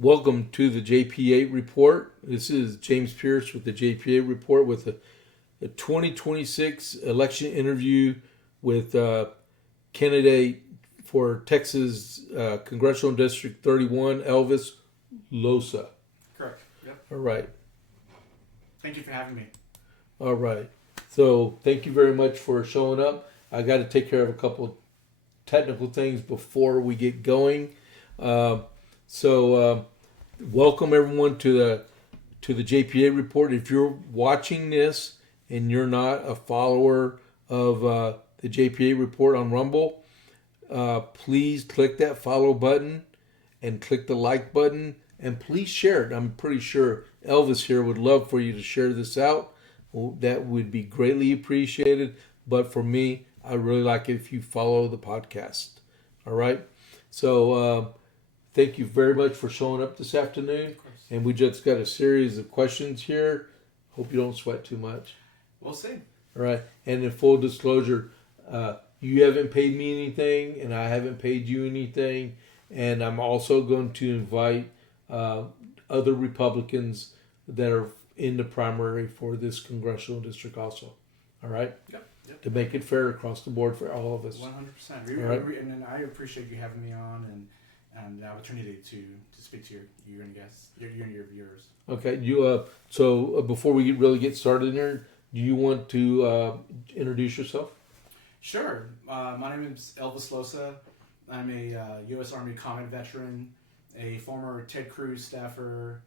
Welcome to the JP8 Report. This is James Pierce with the JP8 Report with a 2026 election interview with candidate for Texas Congressional District 31, Elvis Lossa. Correct. Yep. All right. Thank you for having me. All right. So thank you very much for showing up. I got to take care of a couple technical things before we get going. Welcome everyone to the JPA Report. If you're watching this and you're not a follower of the JPA Report on Rumble, please click that follow button and click the like button and please share it. I'm pretty sure Elvis here would love for you to share this out. That would be greatly appreciated. But for me, I really like it if you follow the podcast. All right. So thank you very much for showing up this afternoon. And we just got a series of questions here. Hope you don't sweat too much. We'll see. All right. And in full disclosure, you haven't paid me anything and I haven't paid you anything. And I'm also going to invite other Republicans that are in the primary for this congressional district also. All right? Yep. To make it fair across the board for all of us. 100%. Right. And I appreciate you having me on and the opportunity to speak to you and your viewers. Okay. So before we really get started here, do you want to introduce yourself? Sure. My name is Elvis Lossa. I'm a U.S. Army combat veteran, a former Ted Cruz staffer,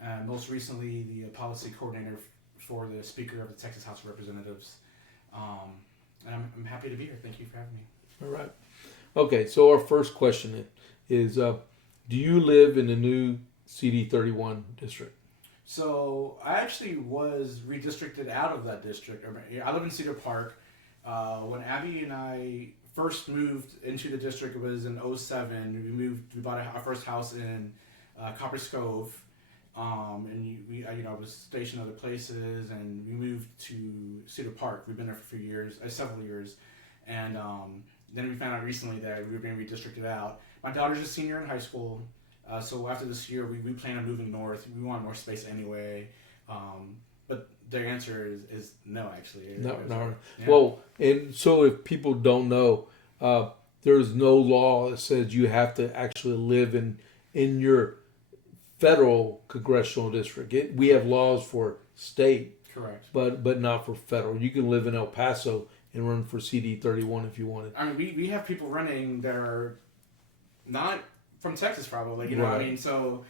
and most recently the policy coordinator for the Speaker of the Texas House of Representatives. And I'm happy to be here. Thank you for having me. All right. Okay, so our first question is do you live in the new CD-31 district? So I actually was redistricted out of that district. I live in Cedar Park. When Abby and I first moved into the district, it was in 2007. We bought our first house in Copper Cove. I was stationed other places, and we moved to Cedar Park. We've been there for several years, and then we found out recently that we were being redistricted out. My daughter's a senior in high school, so after this year, we plan on moving north. We want more space anyway, but the answer is no, actually. No. Yeah. Well, and so if people don't know, there's no law that says you have to actually live in your federal congressional district. We have laws for state, correct, but not for federal. You can live in El Paso and run for CD-31 if you wanted. I mean, we have people running that are not from Texas, probably. You know Right. what I mean? So,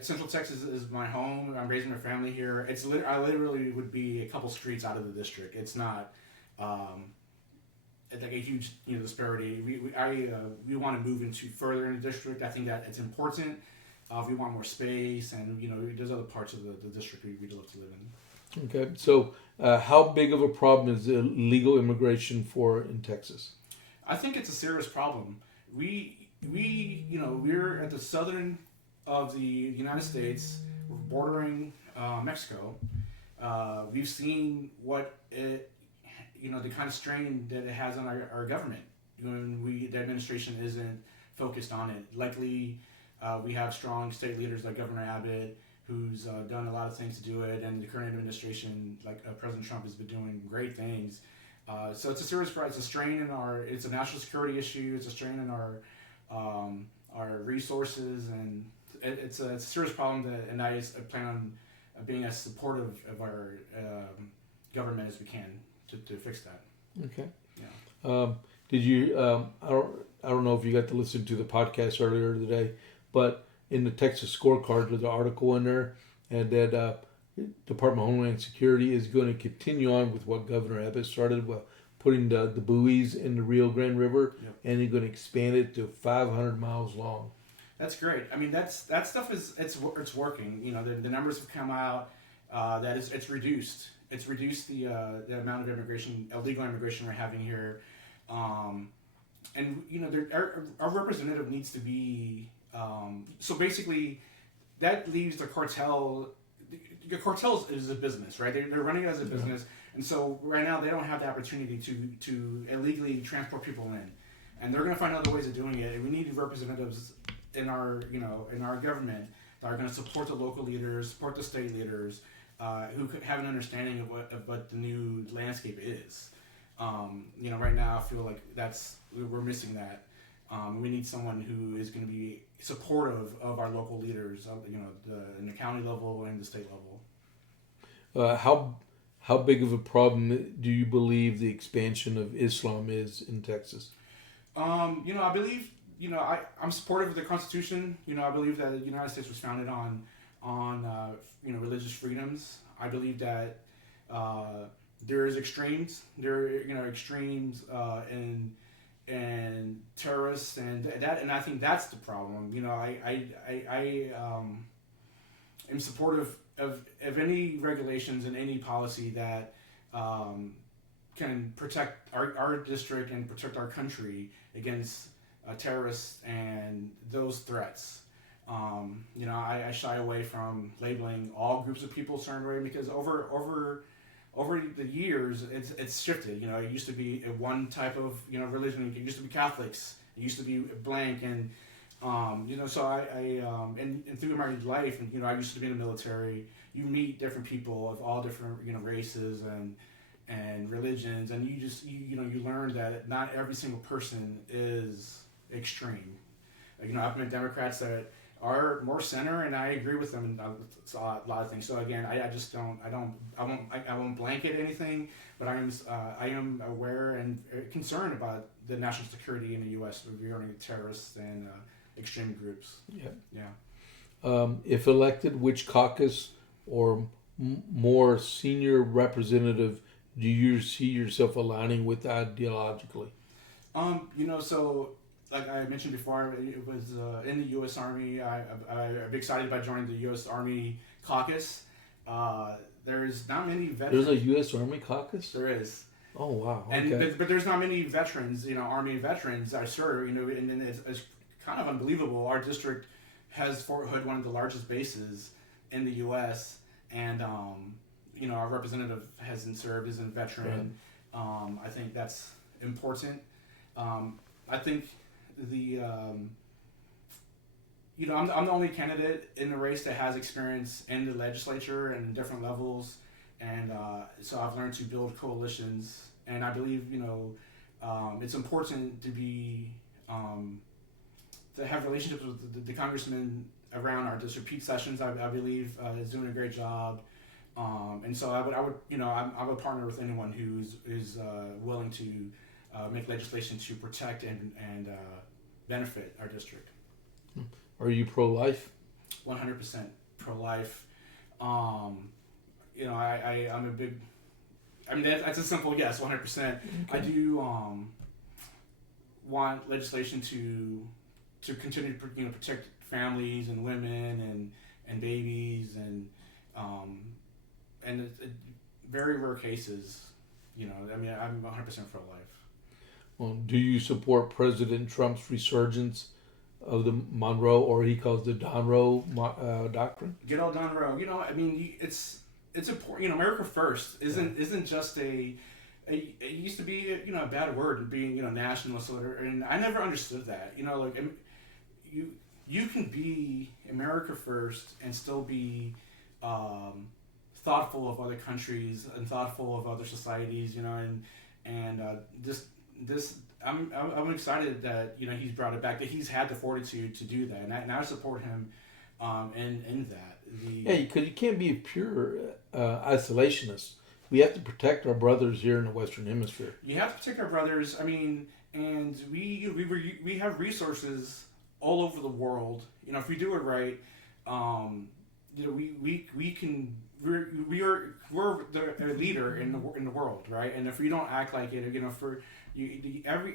Central Texas is my home. I'm raising my family here. I literally would be a couple streets out of the district. It's not like a huge disparity. We want to move into further in the district. I think that it's important. We want more space, and there's other parts of the district we'd love to live in. Okay, so how big of a problem is illegal immigration in Texas? I think it's a serious problem. We're at the southern of the United States. We're bordering Mexico. We've seen the kind of strain that it has on our government when the administration isn't focused on it. Likely, we have strong state leaders like Governor Abbott, who's done a lot of things to do it, and the current administration, like President Trump, has been doing great things. So it's a serious problem. It's a strain it's a national security issue. It's a strain in our resources, and it's a serious problem. And I plan on being as supportive of our government as we can to fix that. Okay. Yeah. Did you? I don't know if you got to listen to the podcast earlier today, but in the Texas scorecard, there's an article in there, and that Department of Homeland Security is going to continue on with what Governor Abbott started, putting the buoys in the Rio Grande River, Yep. and they're going to expand it to 500 miles long. That's great. I mean, that stuff it's working. The numbers have come out that it's reduced. It's reduced the amount of illegal immigration we're having here, and our representative needs to be. So basically, that leaves the cartel. The cartel is a business, right? They're running it as a business, and so right now they don't have the opportunity to illegally transport people in, and they're going to find other ways of doing it. And we need representatives in our government that are going to support the local leaders, support the state leaders, who could have an understanding of what the new landscape is. Right now I feel like we're missing that. We need someone who is going to be supportive of our local leaders, in the county level and the state level. How big of a problem do you believe the expansion of Islam is in Texas? I believe, I'm supportive of the Constitution. I believe that the United States was founded on religious freedoms. I believe that there is extremes. Extremes and terrorists and I think that's the problem. I am supportive of any regulations and any policy that can protect our district and protect our country against terrorists and those threats. I shy away from labeling all groups of people a certain way because over the years it's shifted. It used to be one type of religion. It used to be Catholics. It used to be blank and so and through my life, I used to be in the military. You meet different people of all different races and religions, and you learn that not every single person is extreme. I've met Democrats that are more center, and I agree with them in a lot of things. So again, I won't blanket anything, but I am aware and concerned about the national security in the U.S. regarding terrorists and extreme groups. Yeah. If elected, which caucus or more senior representative do you see yourself aligning with ideologically? So like I mentioned before, it was in the U.S. Army. I'm excited about joining the U.S. Army caucus. There's not many veterans. There's a U.S. Army caucus? There is. Oh, wow. Okay. But there's not many veterans, Army veterans I serve, and it's kind of unbelievable. Our district has Fort Hood, one of the largest bases in the U.S., and our representative hasn't served, is a veteran. Right. I think that's important. I think I'm the only candidate in the race that has experience in the legislature and different levels, and so I've learned to build coalitions, and I believe it's important to be to have relationships with the congressmen around our district. Pete Sessions, I believe, is doing a great job, and so I would partner with anyone who's willing to make legislation to protect and benefit our district. Are you pro-life? 100% pro-life. I'm a big. That's a simple yes, 100%. Okay. I do want legislation to continue to protect families and women and babies and very rare cases. I'm 100% pro-life. Well, do you support President Trump's resurgence of the Monroe, or he calls the Donroe doctrine? Good old Donroe. It's important. America First isn't just it used to be a bad word, being nationalist, and I never understood that. You can be America First and still be thoughtful of other countries and thoughtful of other societies. I'm excited that he's brought it back, that he's had the fortitude to do that, and I support him in that. Because you can't be a pure isolationist. We have to protect our brothers here in the Western Hemisphere. You have to protect our brothers. And we have resources all over the world. If we do it right, we can. We're the leader in the world, right? And if we don't act like it,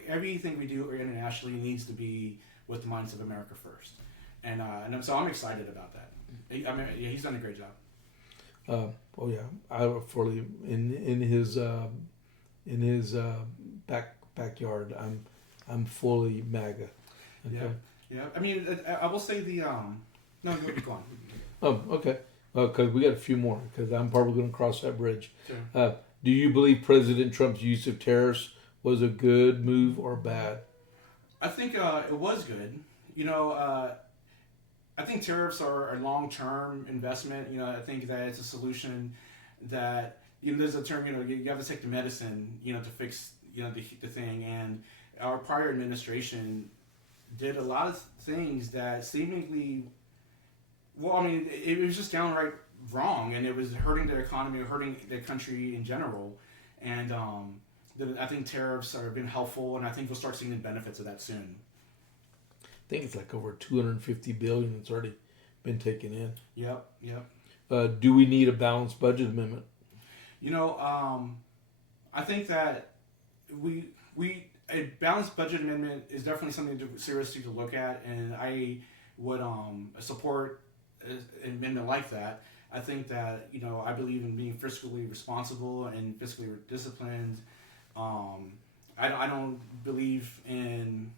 everything we do internationally needs to be with the mindset of America First, and so I'm excited about that. He's done a great job. I fully in his backyard. I'm fully MAGA. Okay. Yeah. I will say no, go on. Oh, okay. Because we got a few more. Because I'm probably going to cross that bridge. Sure. Do you believe President Trump's use of terrorists was a good move or bad? I think it was good. I think tariffs are a long-term investment. I think that it's a solution that, there's a term, you have to take the medicine, to fix, the thing. And our prior administration did a lot of things that seemingly, well, I mean, it was just downright wrong, and it was hurting the economy, hurting the country in general. And I think tariffs have been helpful, and I think we'll start seeing the benefits of that soon. I think it's like over 250 billion that's already been taken in. Yep, yep. Do we need a balanced budget amendment? I think that we a balanced budget amendment is definitely something seriously to look at, and I would support an amendment like that. I think that I believe in being fiscally responsible and fiscally disciplined. I don't believe in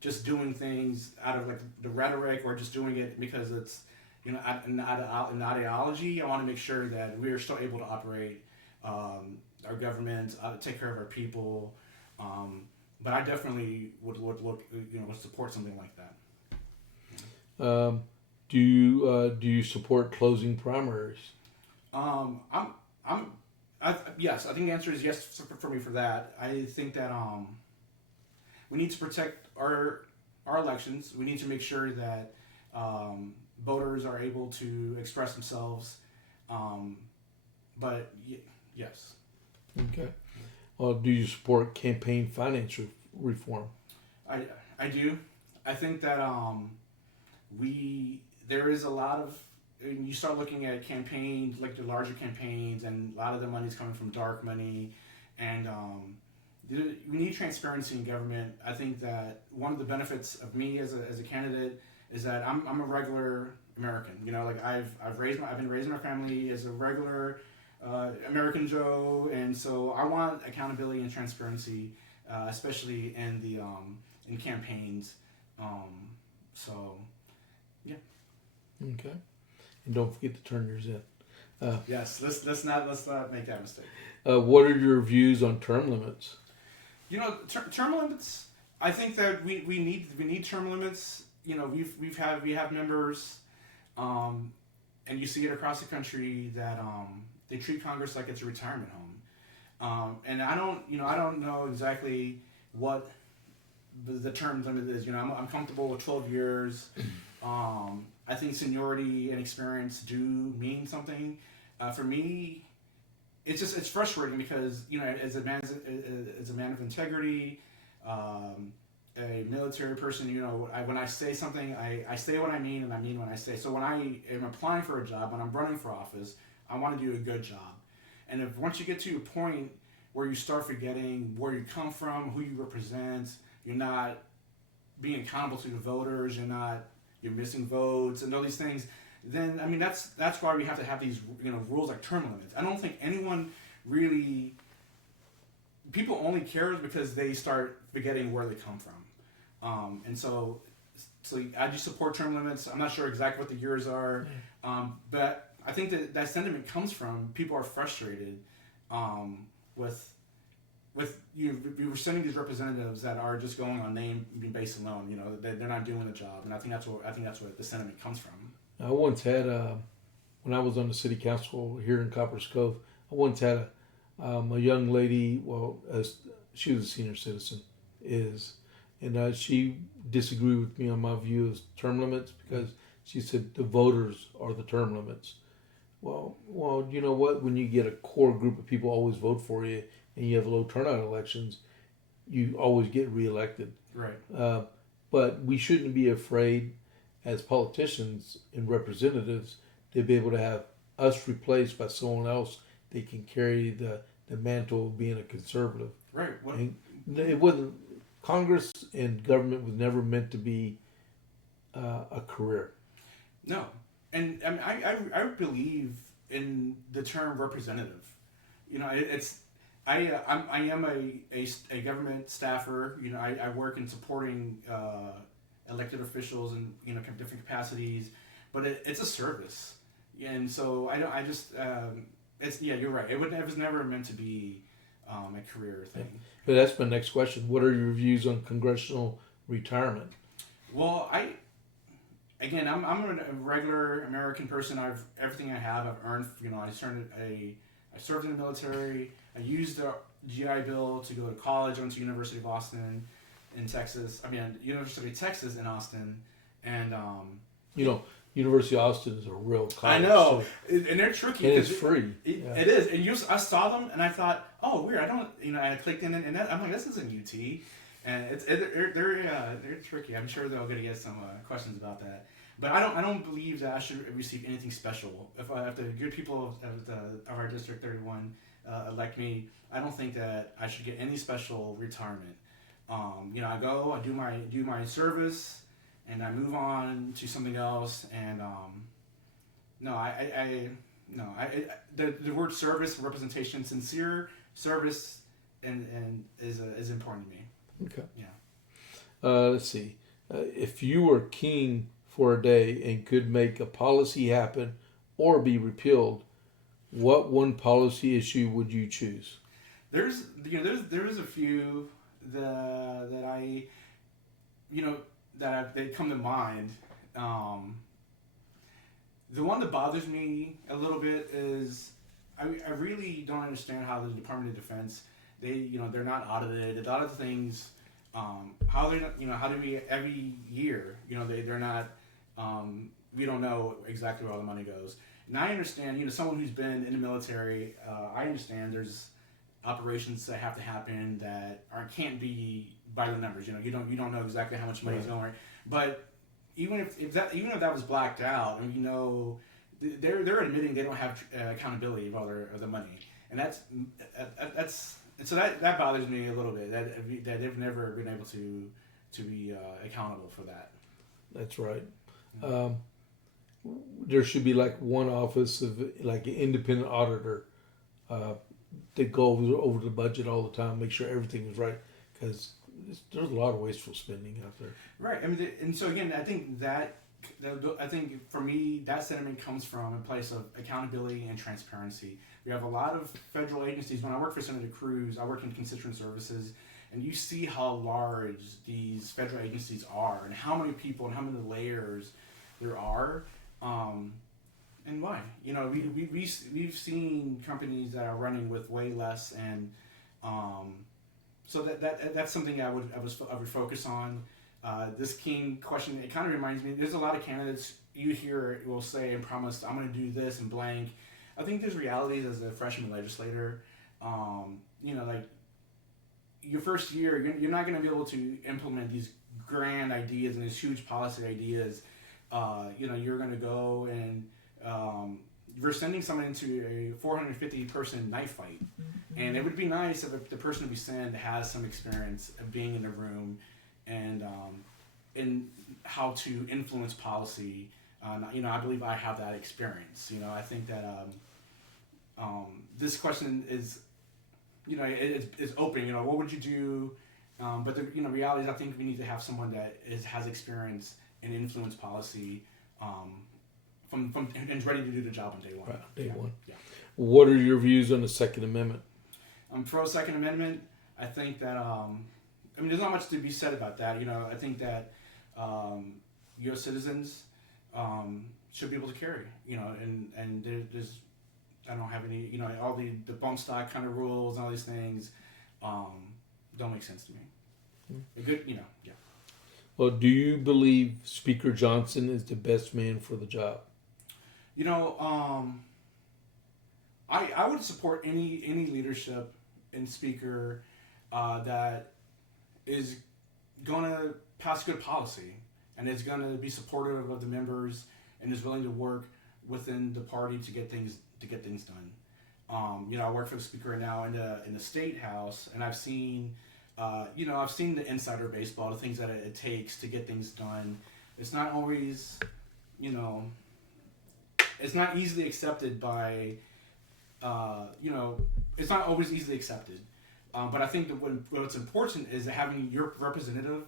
just doing things out of like the rhetoric or just doing it because it's an ideology. I want to make sure that we are still able to operate our government, take care of our people. But I definitely would look would support something like that. Do you support closing primaries? Yes. I think the answer is yes for me for that. I think that we need to protect our elections. We need to make sure that voters are able to express themselves. But yes. Okay. Well, do you support campaign finance reform? I do. I think that there is a lot of, when you start looking at campaigns, like the larger campaigns, and a lot of the money is coming from dark money, and we need transparency in government. I think that one of the benefits of me as a candidate is that I'm a regular American. Like I've been raised in my family as a regular American Joe, and so I want accountability and transparency, especially in the in campaigns. So, yeah. Okay, and don't forget to turn yours in. Yes, let's not make that mistake. What are your views on term limits? Term limits. I think that we need term limits. We have members, and you see it across the country that they treat Congress like it's a retirement home, and I don't know exactly what the term limit is. I'm comfortable with 12 years. I think seniority and experience do mean something. For me, it's frustrating because as a man of integrity, a military person, when I say something, I say what I mean, and I mean what I say. So when I am applying for a job, when I'm running for office, I want to do a good job. And if once you get to a point where you start forgetting where you come from, who you represent, you're not being accountable to the voters, you're missing votes and all these things, then that's why we have to have these rules like term limits. I don't think anyone really, people only care because they start forgetting where they come from. And so I do support term limits. I'm not sure exactly what the years are, but I think that sentiment comes from people are frustrated with we were sending these representatives that are just going on name base alone. They're not doing the job, and I think that's where the sentiment comes from. I once had when I was on the city council here in Copper's Cove, I once had a young lady. Well, she was a senior citizen, and she disagreed with me on my view of term limits because she said the voters are the term limits. Well, you know what? When you get a core group of people always vote for you, and you have low turnout elections, you always get reelected. Right. But we shouldn't be afraid, as politicians and representatives, to be able to have us replaced by someone else that can carry the mantle of being a conservative. Right. And it wasn't. Congress and government was never meant to be a career. No. And I believe in the term representative. I am a government staffer. I work in supporting elected officials in different capacities, but it's a service, and so you're right. It was never meant to be a career thing. But that's my next question. What are your views on congressional retirement? Well, again, I'm a regular American person. Everything I have, I've earned. I served in the military. I used the GI Bill to go to college. I went to University of Austin in Texas. University of Texas in Austin, and You know, University of Austin is a real college. I know, too. and they're tricky. And it's free. It is, and I saw them, and I thought, oh, weird. I don't, I clicked in, and I'm like, this isn't UT, and they're tricky. I'm sure they're gonna get some questions about that. But I don't believe that I should receive anything special. If the good people of our District 31 elect me, I don't think that I should get any special retirement. I go, I do my service, and I move on to something else. And the word service, representation, sincere service, and is important to me. Okay. Yeah. Let's see. If you were king for a day and could make a policy happen or be repealed, what one policy issue would you choose? There's a few that they come to mind. The one that bothers me a little bit is I really don't understand how the Department of Defense, they're not audited. A lot of things, how do we every year, they're not, we don't know exactly where all the money goes. And I understand, someone who's been in the military, I understand there's operations that have to happen that can't be by the numbers. You don't know exactly how much money is going. But even if that was blacked out, and they're admitting they don't have accountability of the money, and that bothers me a little bit. That they've never been able to be accountable for that. That's right. There should be like one office of like an independent auditor that goes over the budget all the time, make sure everything is right, because there's a lot of wasteful spending out there. Right. And so again, I think for me that sentiment comes from a place of accountability and transparency. We have a lot of federal agencies. When I worked for Senator Cruz, I worked in constituent services, and you see how large these federal agencies are, and how many people and how many layers there are. And why? We've seen companies that are running with way less, and so that's something I would focus on. This king question, it kind of reminds me. There's a lot of candidates you hear will say and promise, I'm going to do this and blank. I think there's realities as a freshman legislator. Like your first year, you're not going to be able to implement these grand ideas and these huge policy ideas. You're going to go and you're sending someone into a 450 person knife fight, and it would be nice if the person we send has some experience of being in the room and in how to influence policy. I believe I have that experience. I think that this question is, it's open. What would you do? But the reality is, I think we need to have someone that has experience and influence policy. And is ready to do the job on day one. Right, day one. Yeah. What are your views on the Second Amendment? I'm pro Second Amendment. I think that there's not much to be said about that. I think that U.S. citizens should be able to carry. And there's I don't have any. All the bump stock kind of rules and all these things don't make sense to me. A good, yeah. Well, do you believe Speaker Johnson is the best man for the job? I would support any leadership and speaker that is going to pass good policy and is going to be supportive of the members and is willing to work within the party to get things done. I work for the speaker right now in the state house, and I've seen the insider baseball, the things that it takes to get things done. It's not always, it's not easily accepted by, it's not always easily accepted. But I think that what's important is having your representative,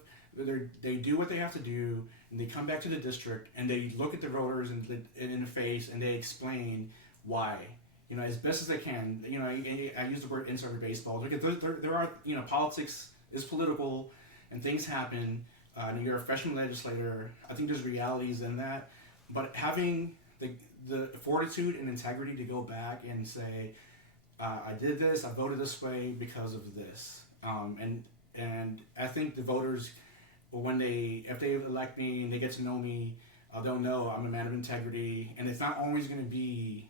they do what they have to do, and they come back to the district, and they look at the voters in the face, and they explain why. As best as they can. I use the word insider baseball. There are, politics is political, and things happen. and you're a freshman legislator, I think there's realities in that. But having the fortitude and integrity to go back and say, I did this, I voted this way because of this. And I think the voters, if they elect me and they get to know me, they'll know I'm a man of integrity, and it's not always going to be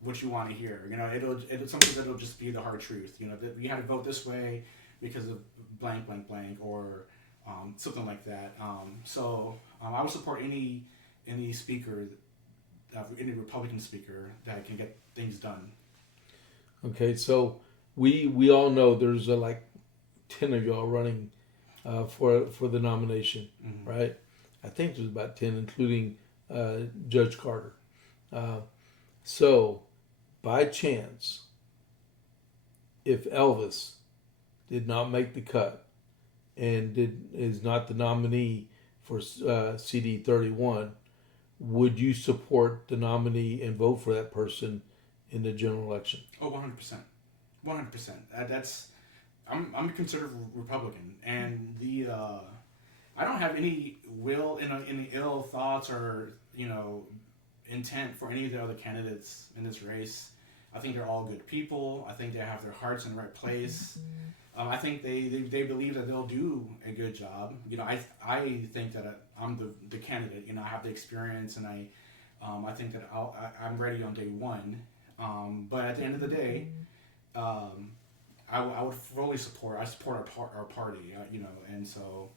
what you want to hear. It'll sometimes it'll just be the hard truth. That you had to vote this way because of blank, blank, blank, or something like that. So I would support any speaker, any Republican speaker that can get things done. Okay, so we all know there's like 10 of y'all running for the nomination, Mm-hmm. right? I think there's about 10, including Judge Carter. So, by chance, if Elvis did not make the cut and is not the nominee for CD-31, would you support the nominee and vote for that person in the general election? Oh, 100%. 100%. I'm a conservative Republican, and I don't have any any ill thoughts or intent for any of the other candidates in this race. I think they're all good people. I think they have their hearts in the right place. I think they believe that they'll do a good job. I think that I'm the candidate. I have the experience, and I think that I'm ready on day one. But at the end of the day, I would fully support. I support our party. And so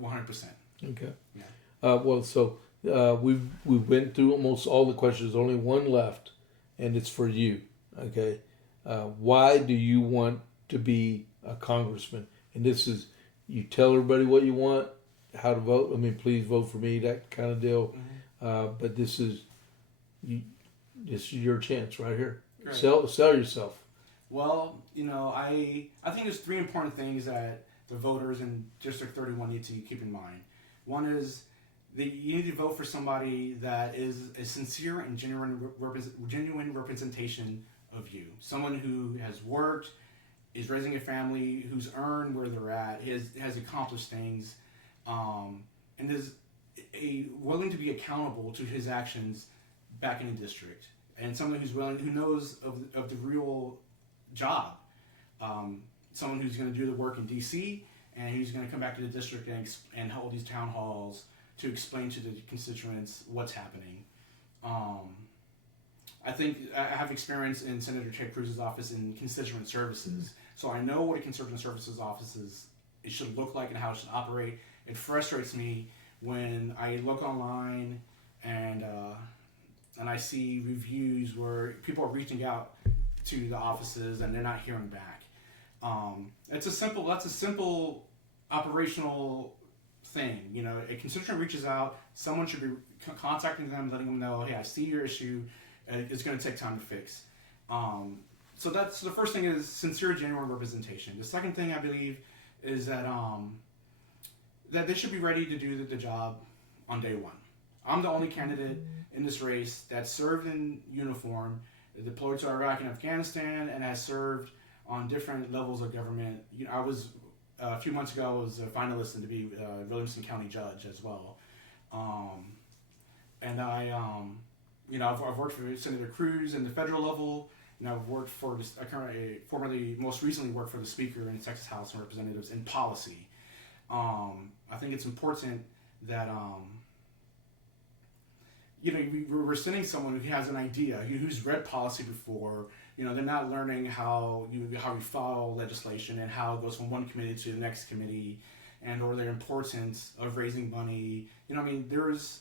100%. Okay. Yeah. Well, so we went through almost all the questions. There's only one left, and it's for you. Okay. Why do you want to be a congressman? And this is, you tell everybody what you want, how to vote. I mean, please vote for me, that kind of deal. Mm-hmm. But this is your chance right here. Great. Sell yourself. Well, I think there's three important things that the voters in District 31 need to keep in mind. One is you need to vote for somebody that is a sincere and genuine representation of you. Someone who has worked, is raising a family, who's earned where they're at, has accomplished things, and is willing to be accountable to his actions back in the district. And someone who knows of the real job. Someone who's going to do the work in D.C. and who's going to come back to the district and hold these town halls to explain to the constituents what's happening. I think I have experience in Senator Ted Cruz's office in constituent services, so I know what a constituent services office it should look like and how it should operate. It frustrates me when I look online and I see reviews where people are reaching out to the offices and they're not hearing back. That's a simple operational thing. A constituent reaches out, someone should be contacting them, letting them know, hey, I see your issue. It's going to take time to fix. So that's the first thing, is sincere, genuine representation. The second thing I believe is that they should be ready to do the job on day one. I'm the only candidate in this race that served in uniform, deployed to Iraq and Afghanistan, and has served on different levels of government. I was a few months ago, I was a finalist to be Williamson County judge as well. And I've worked for Senator Cruz in the federal level, and I've worked for most recently worked for the Speaker in the Texas House of Representatives in policy. I think it's important that we're sending someone who has an idea, who's read policy before. They're not learning how you file legislation and how it goes from one committee to the next committee, or the importance of raising money. There's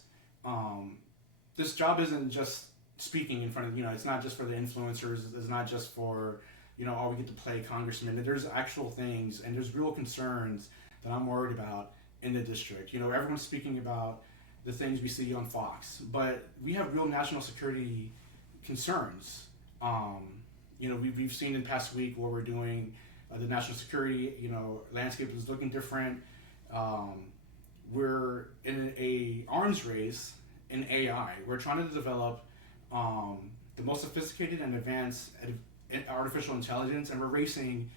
this job isn't just speaking in front of, it's not just for the influencers. It's not just for, we get to play congressman. There's actual things, and there's real concerns that I'm worried about in the district. Everyone's speaking about the things we see on Fox, but we have real national security concerns. We've seen in the past week what we're doing, the national security, landscape is looking different. We're in a arms race in AI. We're trying to develop the most sophisticated and advanced artificial intelligence, and we're racing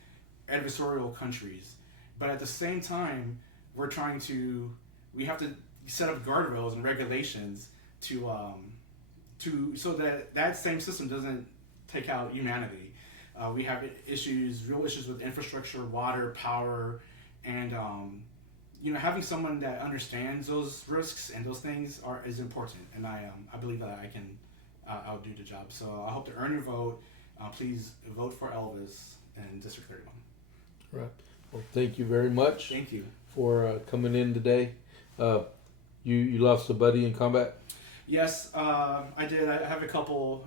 adversarial countries. but at the same time, we have to set up guardrails and regulations to so that same system doesn't take out humanity. We have real issues with infrastructure, water, power, and having someone that understands those risks and those things is important. And I believe that I'll do the job. So I hope to earn your vote. Please vote for Elvis in District 31. Right. Well, thank you very much. Thank you for coming in today. You lost a buddy in combat? Yes, I did. I have a couple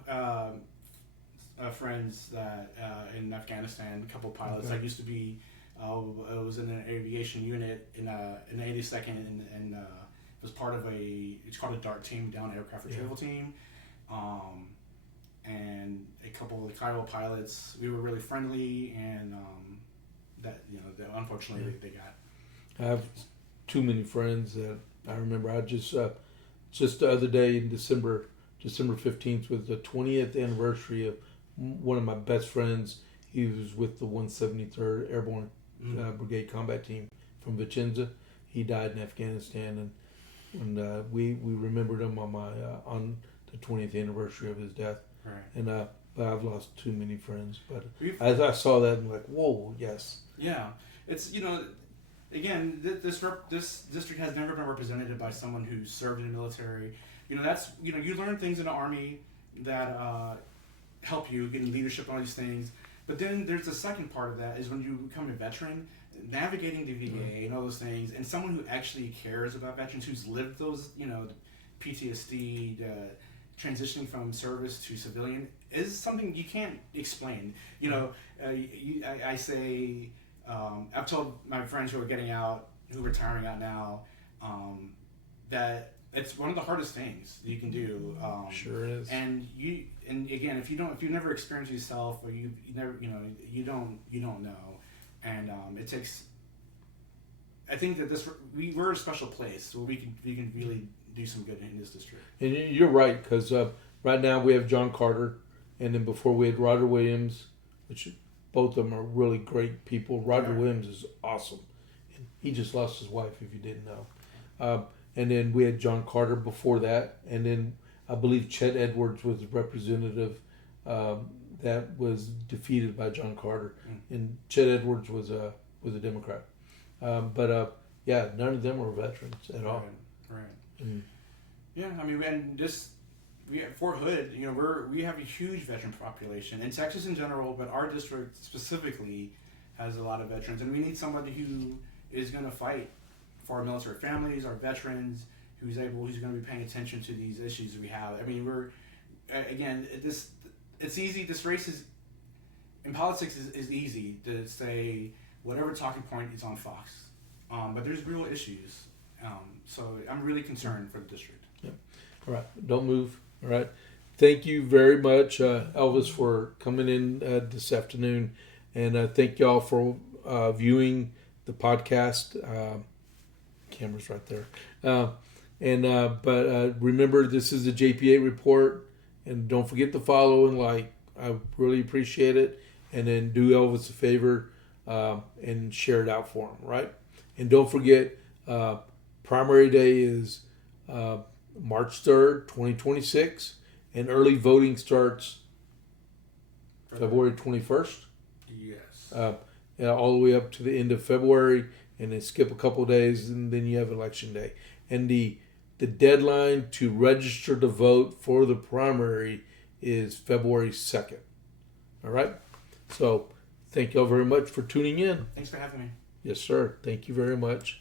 friends that in Afghanistan, a couple pilots. Okay. I used to be. I was in an aviation unit in the 82nd, and was part of it's called a DART team, down aircraft retrieval team. And a couple of the Cairo pilots, we were really friendly, and unfortunately they got. I have too many friends that I remember. I just the other day in December 15th was the 20th anniversary of one of my best friends. He was with the 173rd Airborne Brigade Combat Team from Vicenza. He died in Afghanistan, and we remembered him on the 20th anniversary of his death. Right. And but I've lost too many friends. But as I saw that, I'm like, whoa, yes. Yeah, it's again, this district has never been represented by someone who served in the military. You learn things in the Army that help you get in leadership and all these things. But then there's the second part of that is when you become a veteran, navigating the VA and all those things, and someone who actually cares about veterans, who's lived those, the PTSD, transitioning from service to civilian, is something you can't explain. I say, I've told my friends who are getting out, who are retiring out now, that it's one of the hardest things you can do. Sure is. And again, if you've never experienced it yourself, or you never, you don't know. And it takes. I think that we're a special place where we can really do some good in this district. And you're right, because right now we have John Carter, and then before we had Roger Williams, which both of them are really great people. Roger Williams is awesome. And he just lost his wife, if you didn't know. And then we had John Carter before that, and then I believe Chet Edwards was the representative that was defeated by John Carter, and Chet Edwards was a Democrat. But none of them were veterans at all. Right. Yeah, I mean, we at Fort Hood, we have a huge veteran population in Texas in general, but our district specifically has a lot of veterans, and we need somebody who is going to fight for our military families, our veterans, who's going to be paying attention to these issues we have. I mean, it's easy. This race in politics is easy to say whatever talking point is on Fox, but there's real issues. So I'm really concerned for the district. Yeah. All right. Don't move. All right. Thank you very much, Elvis, for coming in this afternoon, and thank y'all for viewing the podcast. Camera's right there. But remember, this is the JP8 Report, and don't forget to follow and like. I really appreciate it. And then do Elvis a favor and share it out for him, right? And don't forget, primary day is March 3rd, 2026, and early voting starts February 21st. Yes. All the way up to the end of February, and then skip a couple of days, and then you have election day. And the deadline to register to vote for the primary is February 2nd. All right? So thank you all very much for tuning in. Thanks for having me. Yes, sir. Thank you very much.